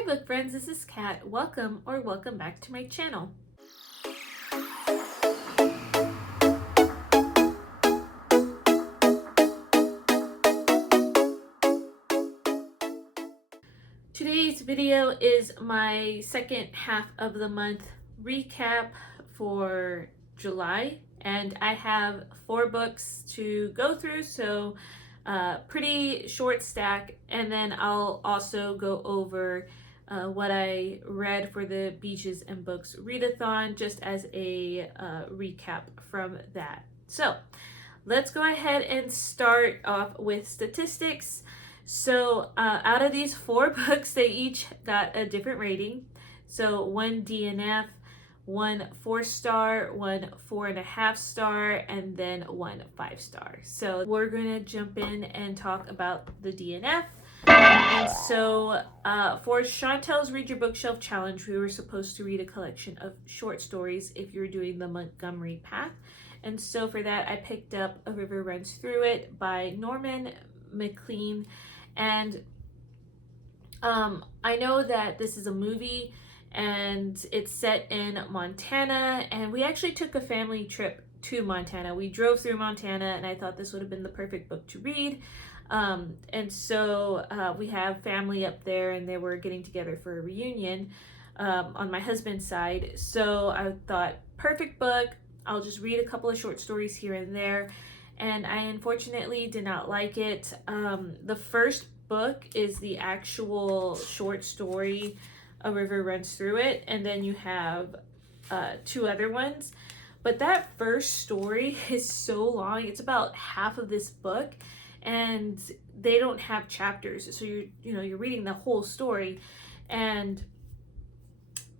Hi book friends, this is Kat. Welcome or welcome back to my channel. Today's video is my second half of the month recap for July, and I have 4 books to go through, so pretty short stack, and then I'll also go over what I read for the Beaches and Books Readathon just as a recap from that. So let's go ahead and start off with statistics. So out of these 4 books, they each got a different rating. So 1 DNF, 1 4-star, 1 4.5-star, and then 1 5-star. So we're gonna jump in and talk about the DNF. And so for Chantel's Read Your Bookshelf Challenge, we were supposed to read a collection of short stories if you're doing the Montgomery Path. And so for that, I picked up A River Runs Through It by Norman MacLean. And I know that this is a movie and it's set in Montana, and we actually took a family trip to Montana. We drove through Montana, and I thought this would have been the perfect book to read. And so we have family up there, and they were getting together for a reunion on my husband's side. So I thought, perfect book. I'll just read a couple of short stories here and there. And I unfortunately did not like it. The first book is the actual short story, A River Runs Through It, and then you have 2 other ones. But that first story is so long. It's about half of this book, and they don't have chapters, so you're reading the whole story. And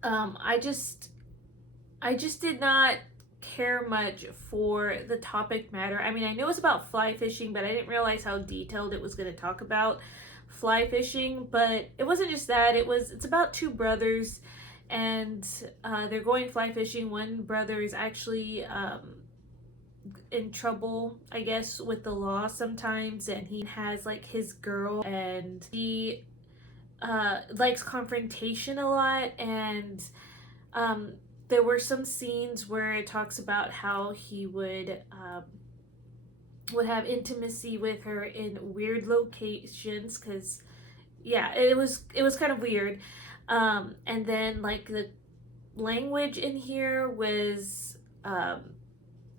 I just did not care much for the topic matter. I mean, I knew it was about fly fishing, but I didn't realize how detailed it was going to talk about fly fishing. But it wasn't just that. It's about 2 brothers, and they're going fly fishing. One brother is actually in trouble, I guess, with the law sometimes, and he has like his girl, and he likes confrontation a lot. And there were some scenes where it talks about how he would have intimacy with her in weird locations, because yeah, it was kind of weird. And then like the language in here was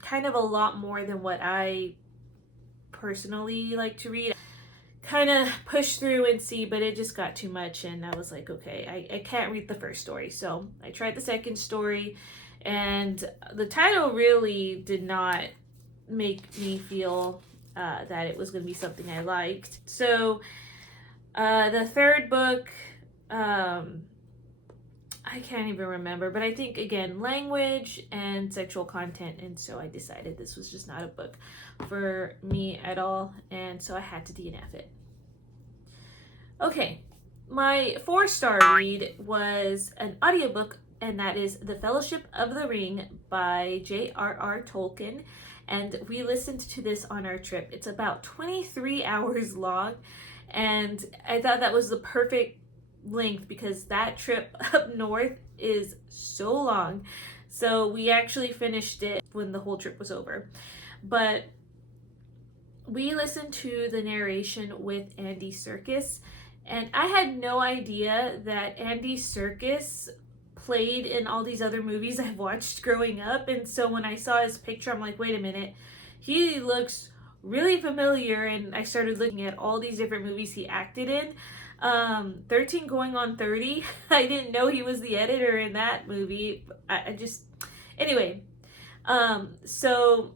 kind of a lot more than what I personally like to read. Kind of push through and see, but it just got too much, and I was like, okay, I can't read the first story. So I tried the second story, and the title really did not make me feel that it was going to be something I liked. So the third book, I can't even remember, but I think, again, language and sexual content, and so I decided this was just not a book for me at all, and so I had to DNF it. Okay, my 4-star read was an audiobook, and that is The Fellowship of the Ring by J.R.R. Tolkien, and we listened to this on our trip. It's about 23 hours long, and I thought that was the perfect length because that trip up north is so long. So we actually finished it when the whole trip was over. But we listened to the narration with Andy Serkis, and I had no idea that Andy Serkis played in all these other movies I've watched growing up. And so when I saw his picture, I'm like, wait a minute, he looks really familiar. And I started looking at all these different movies he acted in. 13 Going on 30. I didn't know he was the editor in that movie. Anyway, so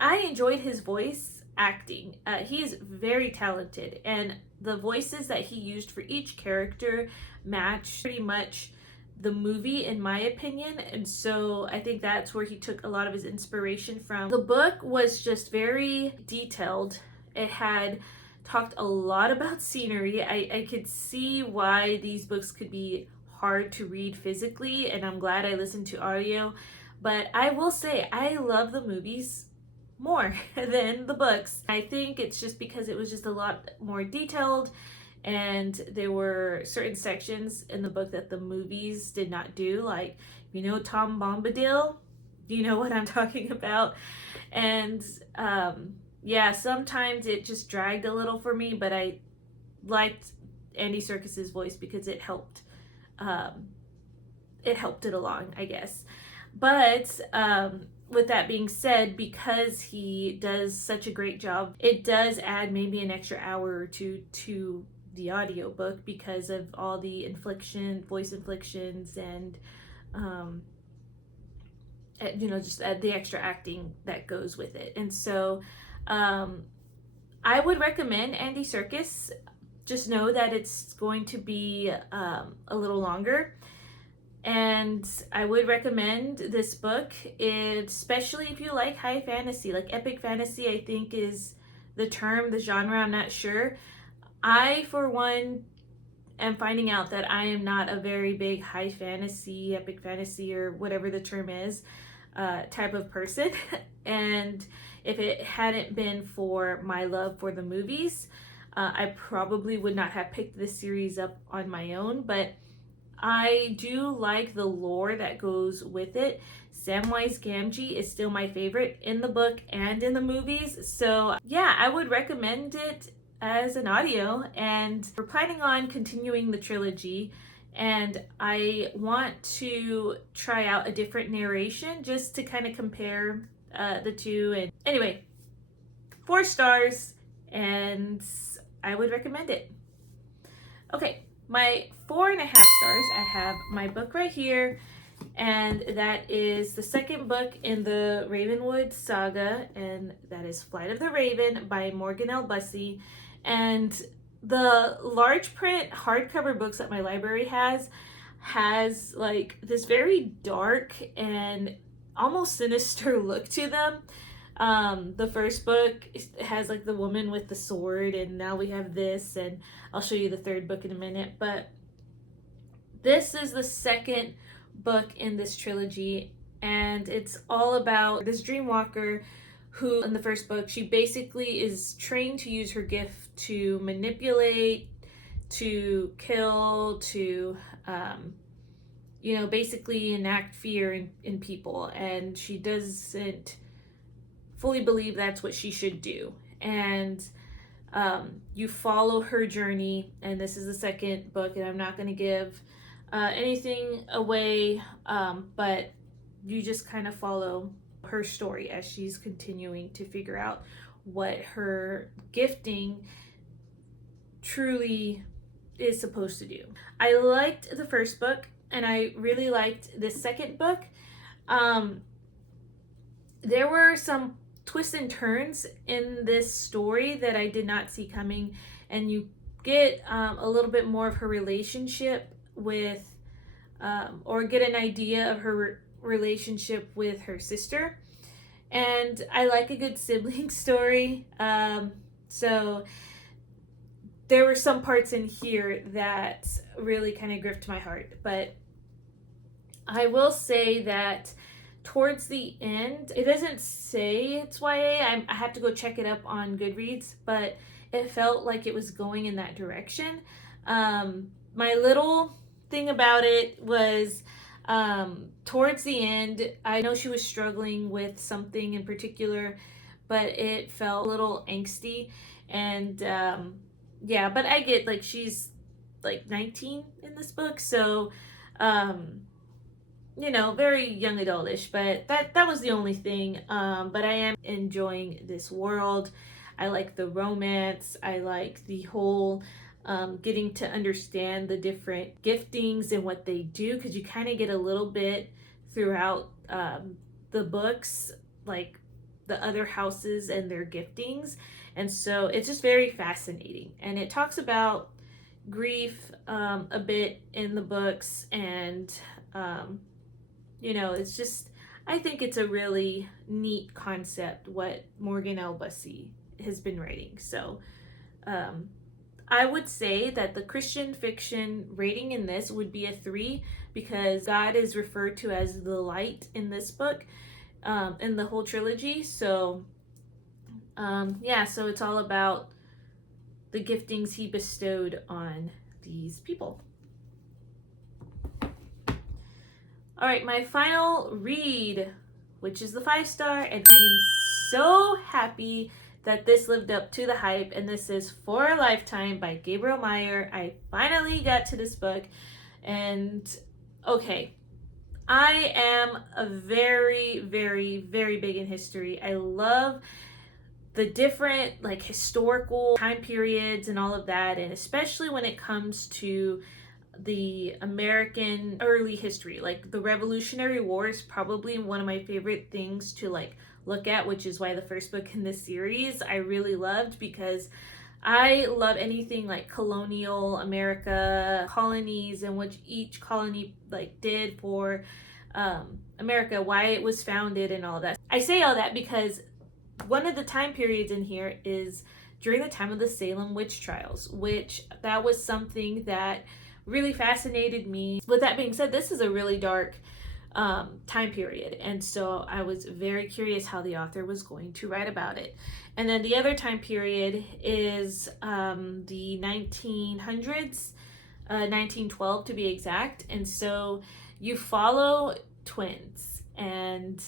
I enjoyed his voice acting. He's very talented, and the voices that he used for each character match pretty much the movie, in my opinion. And so I think that's where he took a lot of his inspiration from. The book was just very detailed. It had talked a lot about scenery. I could see why these books could be hard to read physically, and I'm glad I listened to audio. But I will say, I love the movies more than the books. I think it's just because it was just a lot more detailed, and there were certain sections in the book that the movies did not do, like, Tom Bombadil. Do you know what I'm talking about? And yeah, sometimes it just dragged a little for me, but I liked Andy Serkis's voice because it helped it along, I guess. But with that being said, because he does such a great job, it does add maybe an extra hour or two to the audiobook because of all the voice inflections, and just the extra acting that goes with it. And so I would recommend Andy Serkis. Just know that it's going to be a little longer. And I would recommend this book, especially if you like high fantasy, like epic fantasy, I think is the term, the genre, I'm not sure. I, for one, am finding out that I am not a very big high fantasy, epic fantasy, or whatever the term is, type of person. And if it hadn't been for my love for the movies, I probably would not have picked this series up on my own, but I do like the lore that goes with it. Samwise Gamgee is still my favorite in the book and in the movies. So yeah, I would recommend it as an audio, and we're planning on continuing the trilogy, and I want to try out a different narration just to kind of compare the two. And anyway, 4 stars, and I would recommend it. Okay, my 4.5 stars, I have my book right here, and that is the second book in the Ravenwood saga, and that is Flight of the Raven by Morgan L. Bussey. And the large print hardcover books that my library has like this very dark and almost sinister look to them. The first book has like the woman with the sword, and now we have this, and I'll show you the third book in a minute. But this is the second book in this trilogy, and it's all about this dreamwalker who, in the first book, she basically is trained to use her gift to manipulate, to kill, to basically enact fear in people, and she doesn't fully believe that's what she should do. And you follow her journey, and this is the second book, and I'm not going to give anything away, but you just kind of follow her story as she's continuing to figure out what her gifting truly is supposed to do. I liked the first book, and I really liked the second book. There were some twists and turns in this story that I did not see coming, and you get a little bit more of her relationship with, or get an idea of her relationship with her sister. And I like a good sibling story, so there were some parts in here that really kind of gripped my heart. But I will say that towards the end, it doesn't say it's YA. I have to go check it up on Goodreads, but it felt like it was going in that direction. My little thing about it was towards the end, I know she was struggling with something in particular, but it felt a little angsty. And yeah, but I get, like, she's like 19 in this book, so very young adultish, but that was the only thing. But I am enjoying this world. I like the romance. I like the whole getting to understand the different giftings and what they do, because you kind of get a little bit throughout the books, like the other houses and their giftings. And so it's just very fascinating. And it talks about grief a bit in the books, and it's just, I think it's a really neat concept what Morgan L. Bussey has been writing. So I would say that the Christian fiction rating in this would be a 3, because God is referred to as the light in this book, in the whole trilogy. So so it's all about the giftings he bestowed on these people. All right, my final read, which is the 5-star, and I am so happy that this lived up to the hype, and this is For a Lifetime by Gabriel Meyer. I finally got to this book, and okay, I am a very, very, very big in history. I love the different like historical time periods and all of that, and especially when it comes to the American early history, like the Revolutionary War is probably one of my favorite things to like look at, which is why the first book in this series I really loved, because I love anything like colonial America, colonies, and what each colony like did for America, why it was founded and all of that. I say all that because one of the time periods in here is during the time of the Salem witch trials, which that was something that really fascinated me. With that being said, this is a really dark time period, and so I was very curious how the author was going to write about it. And then the other time period is the 1900s, 1912 to be exact, and so you follow twins, and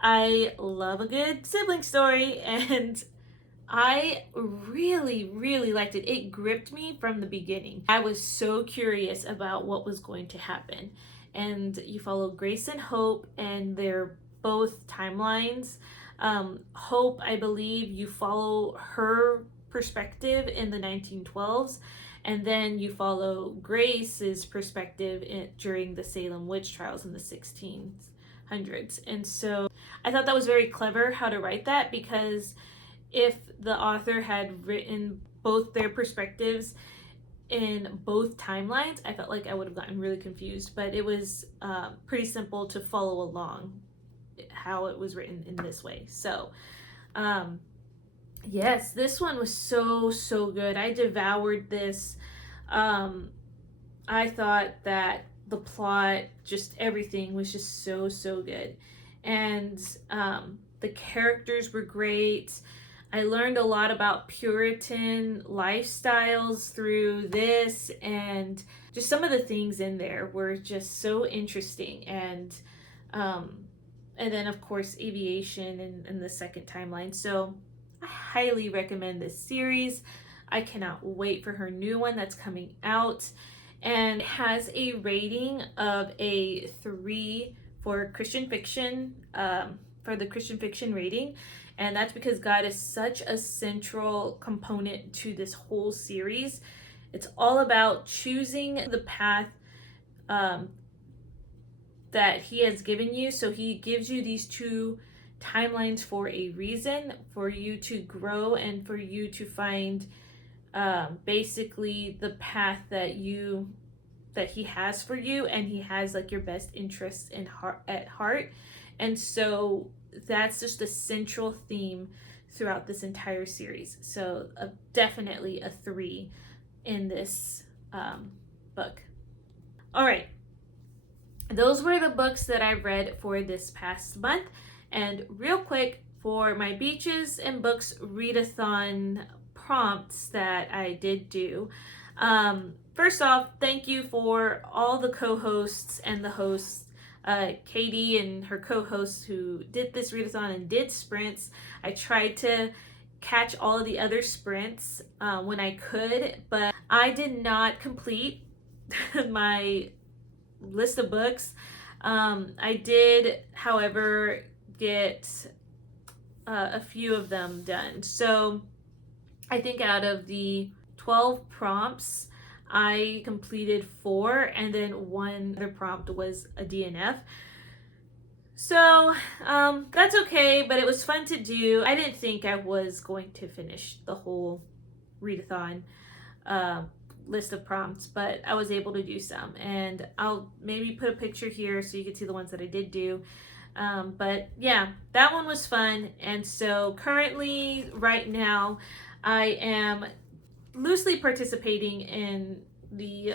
I love a good sibling story, and I really, really liked it. It gripped me from the beginning. I was so curious about what was going to happen. And you follow Grace and Hope, and they're both timelines. Hope, I believe, you follow her perspective in the 1912s, and then you follow Grace's perspective during the Salem witch trials in the 1600s. And so I thought that was very clever how to write that, because if the author had written both their perspectives in both timelines, I felt like I would have gotten really confused, but it was pretty simple to follow along how it was written in this way. So yes, this one was so good. I devoured this. I thought that the plot, just everything was just so good, and the characters were great. I learned a lot about Puritan lifestyles through this, and just some of the things in there were just so interesting. And then of course aviation in the second timeline. So I highly recommend this series. I cannot wait for her new one that's coming out, and it has a rating of a 3 for Christian fiction, for the Christian fiction rating. And that's because God is such a central component to this whole series. It's all about choosing the path that he has given you. So he gives you these 2 timelines for a reason, for you to grow and for you to find basically the path that he has for you, and he has like your best interests at heart. And so that's just a central theme throughout this entire series. So definitely a 3 in this book. All right, those were the books that I read for this past month. And real quick, for my Beaches and Books Readathon prompts that I did do. First off, thank you for all the co-hosts and the hosts, Katie and her co-hosts who did this readathon and did sprints. I tried to catch all of the other sprints when I could, but I did not complete my list of books. I did, however, get a few of them done. So I think out of the 12 prompts, I completed 4, and then one other prompt was a DNF. So that's okay, but it was fun to do. I didn't think I was going to finish the whole readathon list of prompts, but I was able to do some, and I'll maybe put a picture here so you can see the ones that I did do. But yeah, that one was fun. And so currently, right now, I am loosely participating in the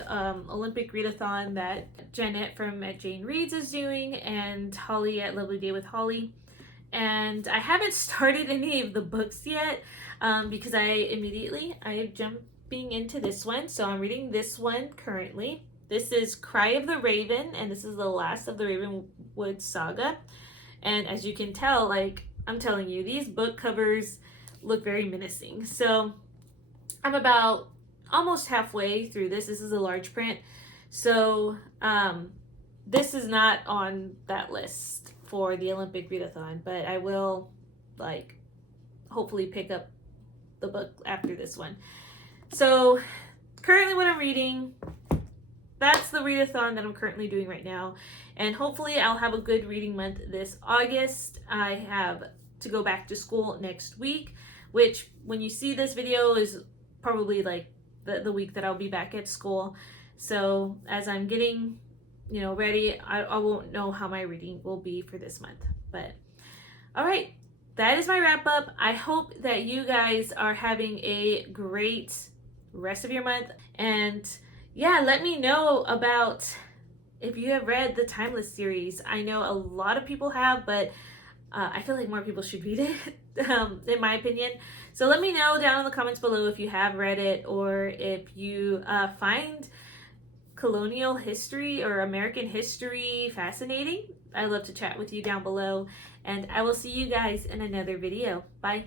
Olympic readathon that Janet from At Jane Reads is doing, and Holly at Lovely Day with Holly. and I haven't started any of the books yet because I'm jumping into this one. So I'm reading this one currently. This is Cry of the Raven, and this is the last of the Ravenwood saga. And as you can tell, like, I'm telling you, these book covers look very menacing. So I'm about almost halfway through this. This is a large print. So this is not on that list for the Olympic Readathon, but I will, like, hopefully pick up the book after this one. So currently what I'm reading, that's the readathon that I'm currently doing right now. And hopefully I'll have a good reading month this August. I have to go back to school next week, which when you see this video is probably like the week that I'll be back at school. So as I'm getting, ready, I won't know how my reading will be for this month. But all right, that is my wrap up. I hope that you guys are having a great rest of your month. And yeah, let me know about if you have read the Timeless series. I know a lot of people have, but I feel like more people should read it, in my opinion. So let me know down in the comments below if you have read it, or if you find colonial history or American history fascinating. I'd love to chat with you down below, and I will see you guys in another video. Bye.